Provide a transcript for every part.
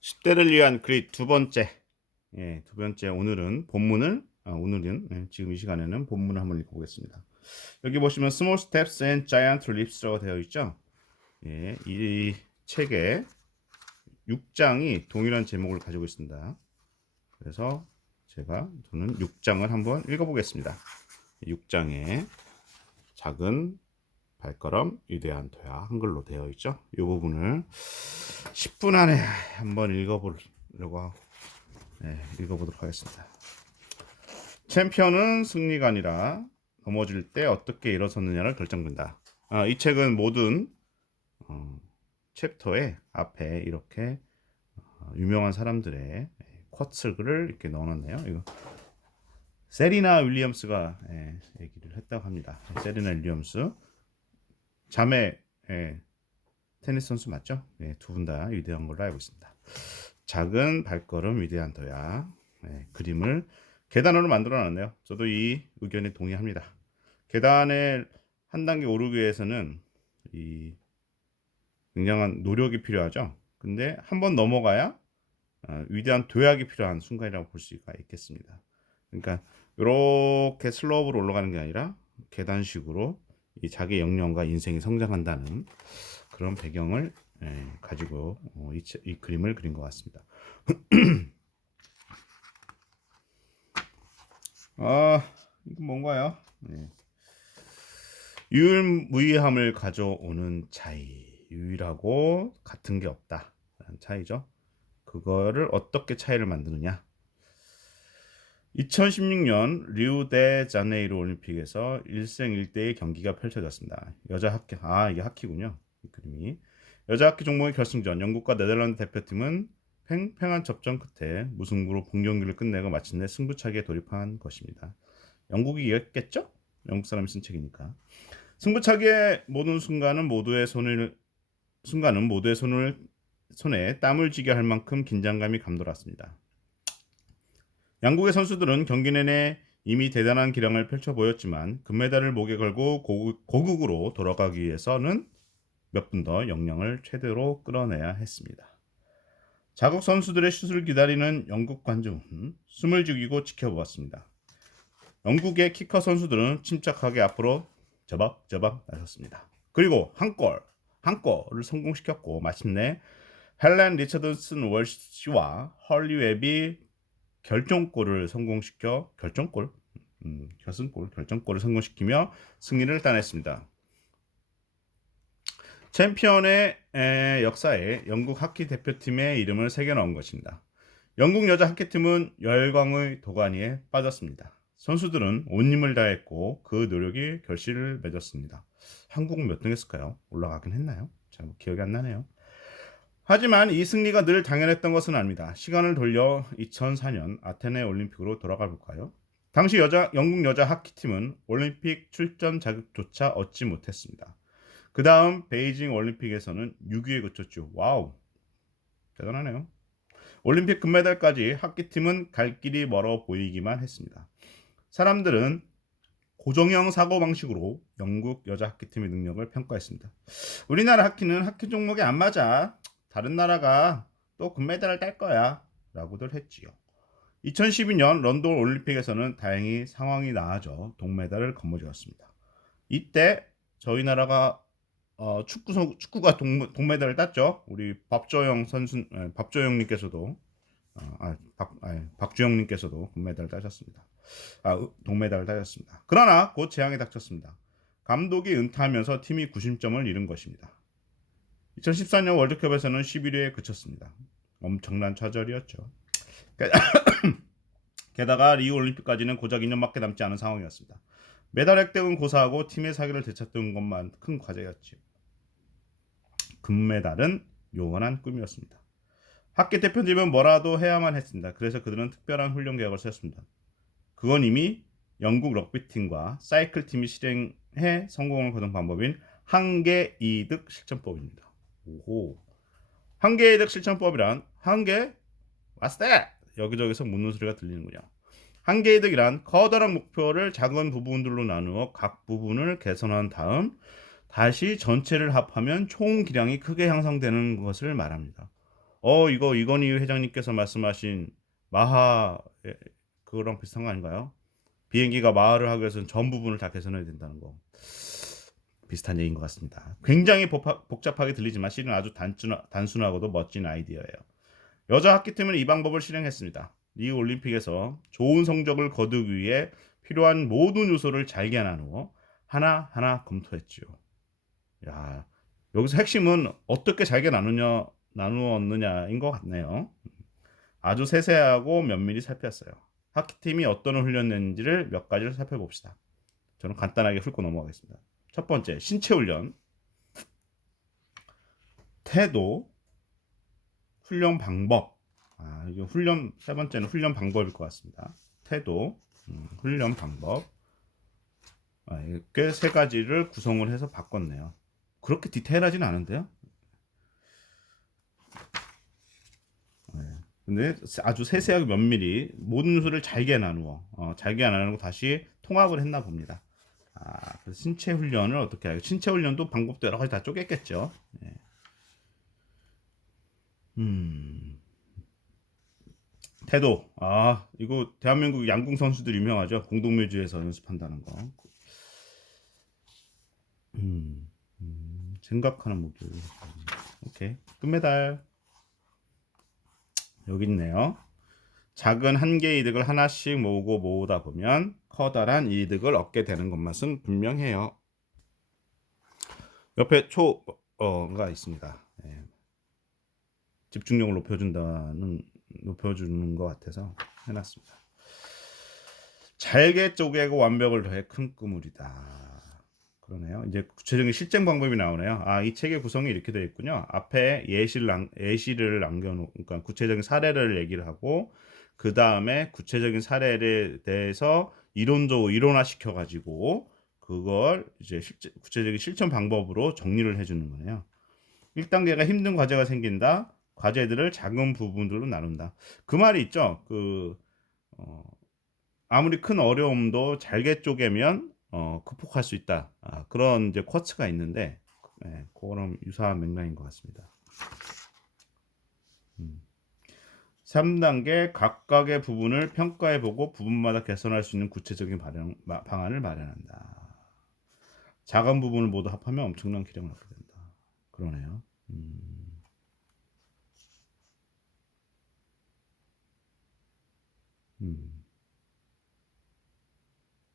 10대를 위한 그릿 두 번째. 두 번째 오늘은 본문을 지금 이 시간에는 본문을 한번 읽어보겠습니다. 여기 보시면 Small Steps and Giant Leaps라고 되어 있죠. 이 책의 6장이 동일한 제목을 가지고 있습니다. 그래서 저는 6장을 한번 읽어보겠습니다. 6장에 작은 발걸음 위대한 도야 한글로 되어 있죠. 이 부분을 10분 안에 한번 읽어보도록 하겠습니다. 챔피언은 승리가 아니라 넘어질 때 어떻게 일어섰느냐를 결정된다. 이 책은 모든 챕터에 앞에 이렇게 유명한 사람들의 쿼츠를 이렇게 넣어놨네요. 이거 세리나 윌리엄스가 얘기를 했다고 합니다. 세리나 윌리엄스 자매 테니스 선수 맞죠? 두 분 다 위대한 걸로 알고 있습니다. 작은 발걸음 위대한 도야. 그림을 계단으로 만들어놨네요. 저도 이 의견에 동의합니다. 계단에 한 단계 오르기 위해서는 이 굉장한 노력이 필요하죠. 근데 한번 넘어가야 위대한 도약이 필요한 순간이라고 볼 수가 있겠습니다. 그러니까 이렇게 슬로우로 올라가는 게 아니라 계단식으로 이 자기 역량과 인생이 성장한다는 그런 배경을 가지고 이 그림을 그린 것 같습니다. 이건 뭔가요? 유일무이함을 가져오는 차이. 유일하고 같은 게 없다. 라는 차이죠. 그거를 어떻게 차이를 만드느냐. 2016년 리우데자네이루 올림픽에서 일생일대의 경기가 펼쳐졌습니다. 여자 하키, 이게 하키군요. 이 그림이. 여자 하키 종목의 결승전, 영국과 네덜란드 대표팀은 팽팽한 접전 끝에 무승부로 본 경기를 끝내고 마침내 승부차기에 돌입한 것입니다. 영국이 이겼겠죠? 영국 사람이 쓴 책이니까. 승부차기의 모든 순간은 모두의 손에 땀을 쥐게 할 만큼 긴장감이 감돌았습니다. 양국의 선수들은 경기 내내 이미 대단한 기량을 펼쳐 보였지만 금메달을 목에 걸고 고국으로 돌아가기 위해서는 몇 분 더 역량을 최대로 끌어내야 했습니다. 자국 선수들의 슛을 기다리는 영국 관중은 숨을 죽이고 지켜보았습니다. 영국의 키커 선수들은 침착하게 앞으로 저박저박 나섰습니다. 그리고 한 골을 성공시켰고 마침내 헬렌 리처드슨 월시와 헐리 웹이 결승골을 성공시키며 승리를 따냈습니다. 챔피언의 역사에 영국 하키 대표팀의 이름을 새겨넣은 것입니다. 영국 여자 하키팀은 열광의 도가니에 빠졌습니다. 선수들은 온 힘을 다했고 그 노력이 결실을 맺었습니다. 한국은 몇 등 했을까요? 올라가긴 했나요? 잘 기억이 안 나네요. 하지만 이 승리가 늘 당연했던 것은 아닙니다. 시간을 돌려 2004년 아테네 올림픽으로 돌아가 볼까요? 당시 영국 여자 하키팀은 올림픽 출전 자격조차 얻지 못했습니다. 그 다음 베이징 올림픽에서는 6위에 그쳤죠. 와우, 대단하네요. 올림픽 금메달까지 하키팀은 갈 길이 멀어 보이기만 했습니다. 사람들은 고정형 사고방식으로 영국 여자 하키팀의 능력을 평가했습니다. 우리나라 하키는 하키 종목이 안 맞아. 다른 나라가 또 금메달을 딸 거야 라고들 했지요. 2012년 런던 올림픽에서는 다행히 상황이 나아져 동메달을 거머쥐었습니다. 이때 저희 나라가 축구가 동메달을 땄죠. 우리 박주영님께서도 금메달을 따셨습니다. 동메달을 따셨습니다. 그러나 곧 재앙이 닥쳤습니다. 감독이 은퇴하면서 팀이 구심점을 잃은 것입니다. 2014년 월드컵에서는 11위에 그쳤습니다. 엄청난 좌절이었죠. 게다가 리우 올림픽까지는 고작 2년밖에 남지 않은 상황이었습니다. 메달 획득은 고사하고 팀의 사기를 되찾는 것만 큰 과제였지요. 금메달은 요원한 꿈이었습니다. 하키 대표팀은 뭐라도 해야만 했습니다. 그래서 그들은 특별한 훈련 계획을 세웠습니다. 그건 이미 영국 럭비팀과 사이클팀이 실행해 성공을 거둔 방법인 한계 이득 실천법입니다. 오호. 한계 이득 실천법이란 한계? What's that? 여기저기서 묻는 소리가 들리는군요. 한계 이득이란 커다란 목표를 작은 부분들로 나누어 각 부분을 개선한 다음 다시 전체를 합하면 총 기량이 크게 향상되는 것을 말합니다. 이거 이건희 회장님께서 말씀하신 마하 그거랑 비슷한 거 아닌가요? 비행기가 마하를 하기 위해서는 전 부분을 다 개선해야 된다는 거. 비슷한 얘기인 것 같습니다. 굉장히 복잡하게 들리지만 실은 아주 단순하고도 멋진 아이디어예요. 여자 학기팀은 이 방법을 실행했습니다. 이 올림픽에서 좋은 성적을 거두기 위해 필요한 모든 요소를 잘게 나누어 하나하나 검토했지요. 야, 여기서 핵심은 어떻게 잘게 나누었느냐인 것 같네요. 아주 세세하고 면밀히 살폈어요. 학기팀이 어떤 훈련했는지를 몇 가지를 살펴봅시다. 저는 간단하게 훑고 넘어가겠습니다. 첫 번째, 신체 훈련, 태도, 훈련 방법. 이거 세 번째는 훈련 방법일 것 같습니다. 태도, 훈련 방법. 이렇게 세 가지를 구성을 해서 바꿨네요. 그렇게 디테일하진 않은데요. 근데 아주 세세하게 면밀히 모든 요소를 잘게 나누고 다시 통합을 했나 봅니다. 그래서 신체 훈련을 어떻게 하요? 신체 훈련도 방법도 여러 가지 다 쪼갰겠죠. 예. 태도. 이거 대한민국 양궁 선수들 유명하죠. 공동묘지에서 연습한다는 거. 생각하는 목표. 오케이. 금메달. 여기 있네요. 작은 한 개 이득을 하나씩 모으다 보면 커다란 이득을 얻게 되는 것만은 분명해요. 옆에 초가 있습니다. 예. 집중력을 높여주는 것 같아서 해놨습니다. 잘게 쪼개고 완벽을 더해 큰 그물이다. 그러네요. 이제 구체적인 실행 방법이 나오네요. 이 책의 구성이 이렇게 되어 있군요. 앞에 예시를 남겨놓고, 그러니까 구체적인 사례를 얘기를 하고, 그 다음에 구체적인 사례에 대해서 이론화 시켜가지고, 그걸 이제 구체적인 실천 방법으로 정리를 해주는 거네요. 1단계가 힘든 과제가 생긴다. 과제들을 작은 부분들로 나눈다. 그 말이 있죠. 아무리 큰 어려움도 잘게 쪼개면 극복할 수 있다. 그런 이제 쿼츠가 있는데, 그거랑 유사한 맥락인 것 같습니다. 3단계 각각의 부분을 평가해보고 부분마다 개선할 수 있는 구체적인 방안을 마련한다. 작은 부분을 모두 합하면 엄청난 기량을 얻게 된다. 그러네요.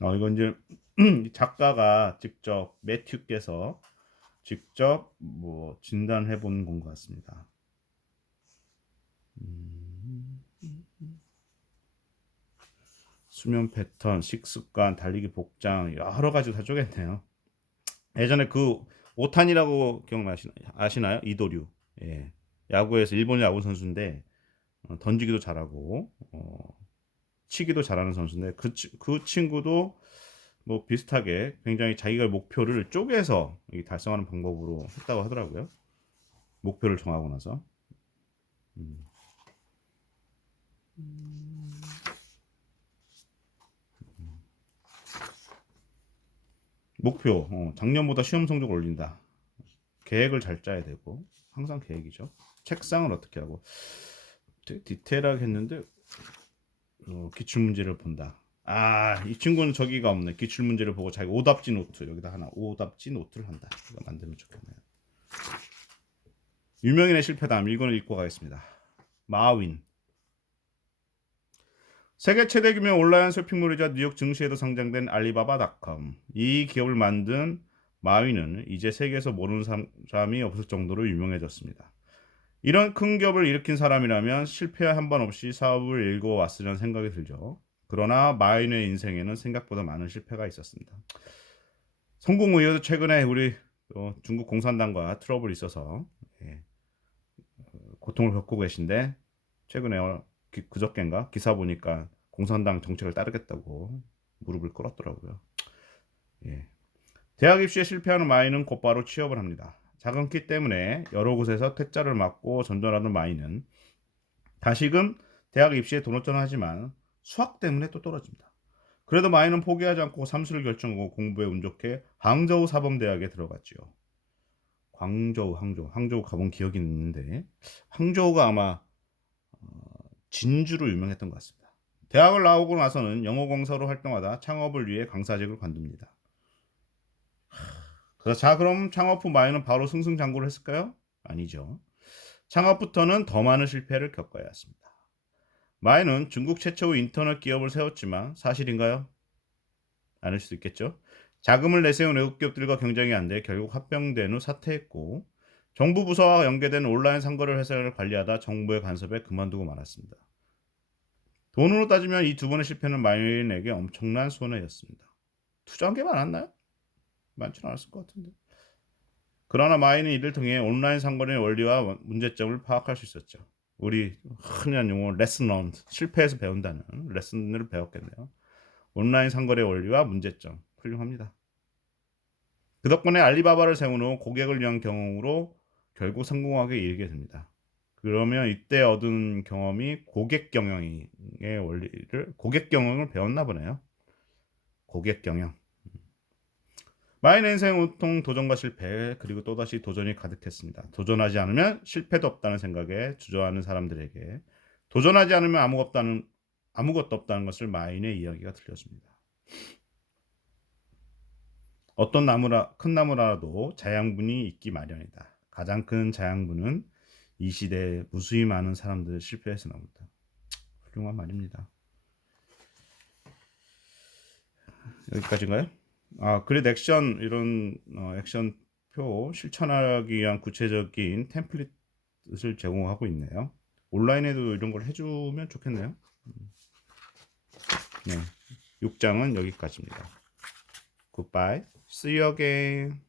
이건 이제 작가가 직접 매튜께서 직접 진단해 본 것 같습니다. 수면 패턴, 식습관, 달리기 복장 여러 가지 다 쪼갰네요. 예전에 그 오탄이라고 아시나요? 이도류. 예. 야구에서 일본 야구 선수인데 던지기도 잘하고 치기도 잘하는 선수인데 그 친구도 비슷하게 굉장히 자기가 목표를 쪼개서 달성하는 방법으로 했다고 하더라고요. 목표를 정하고 나서. 목표, 작년보다 시험 성적을 올린다. 계획을 잘 짜야 되고 항상 계획이죠. 책상을 어떻게 하고 되게 디테일하게 했는데 기출문제를 본다. 이 친구는 저기가 없네. 기출문제를 보고 자기 오답지 노트 여기다 하나 오답지 노트를 한다. 이거 만들면 좋겠네요. 유명인의 실패담 이거는 읽고 가겠습니다. 마윈. 세계 최대 규모 온라인 쇼핑몰이자 뉴욕 증시에도 상장된 알리바바닷컴. 이 기업을 만든 마윈은 이제 세계에서 모르는 사람이 없을 정도로 유명해졌습니다. 이런 큰 기업을 일으킨 사람이라면 실패 한 번 없이 사업을 일궈왔으려는 생각이 들죠. 그러나 마윈의 인생에는 생각보다 많은 실패가 있었습니다. 성공 이후에도 최근에 우리 중국 공산당과 트러블이 있어서 고통을 겪고 계신데 최근에 그저께인가 기사 보니까 공산당 정책을 따르겠다고 무릎을 꿇었더라고요. 대학 입시에 실패하는 마이는 곧바로 취업을 합니다. 작은 키 때문에 여러 곳에서 퇴짜를 맞고 전전하던 마이는 다시금 대학 입시에 도전하지만 수학 때문에 또 떨어집니다. 그래도 마이는 포기하지 않고 삼수를 결정하고 공부에 운 좋게 항저우 사범대학에 들어갔지요. 항저우 가본 기억이 있는데 항저우가 아마 진주로 유명했던 것 같습니다. 대학을 나오고 나서는 영어 강사로 활동하다 창업을 위해 강사직을 관둡니다. 그럼 창업 후 마이는 바로 승승장구를 했을까요? 아니죠. 창업부터는 더 많은 실패를 겪어야 했습니다. 마이는 중국 최초의 인터넷 기업을 세웠지만 사실인가요? 아닐 수도 있겠죠. 자금을 내세운 외국 기업들과 경쟁이 안 돼 결국 합병된 후 사퇴했고 정부 부서와 연계된 온라인 상거래 회사를 관리하다 정부의 간섭에 그만두고 말았습니다. 돈으로 따지면 이 두 번의 실패는 마이에게 엄청난 손해였습니다. 투자한 게 많았나요? 많지는 않았을 것 같은데. 그러나 마이는 이를 통해 온라인 상거래의 원리와 문제점을 파악할 수 있었죠. 우리 흔한 용어 레슨 런드, 실패해서 배운다는 레슨을 배웠겠네요. 온라인 상거래 원리와 문제점, 훌륭합니다. 그 덕분에 알리바바를 세운 후 고객을 위한 경험으로 결국 성공하게 이르게 됩니다. 그러면 이때 얻은 경험이 고객 경영의 원리를, 고객 경영을 배웠나 보네요. 고객 경영. 마이의 인생 온통 도전과 실패 그리고 또다시 도전이 가득했습니다. 도전하지 않으면 실패도 없다는 생각에 주저하는 사람들에게 도전하지 않으면 아무것도 없다는 것을 마인의 이야기가 들려줍니다. 어떤 큰 나무라도 자양분이 있기 마련이다. 가장 큰 자양분은 이 시대에 무수히 많은 사람들을 실패해서 나옵니다. 훌륭한 말입니다. 여기까지인가요? 그래도 액션 이런 액션표 실천하기 위한 구체적인 템플릿을 제공하고 있네요. 온라인에도 이런 걸 해주면 좋겠네요. 네, 6장은 여기까지입니다. Goodbye. See you again.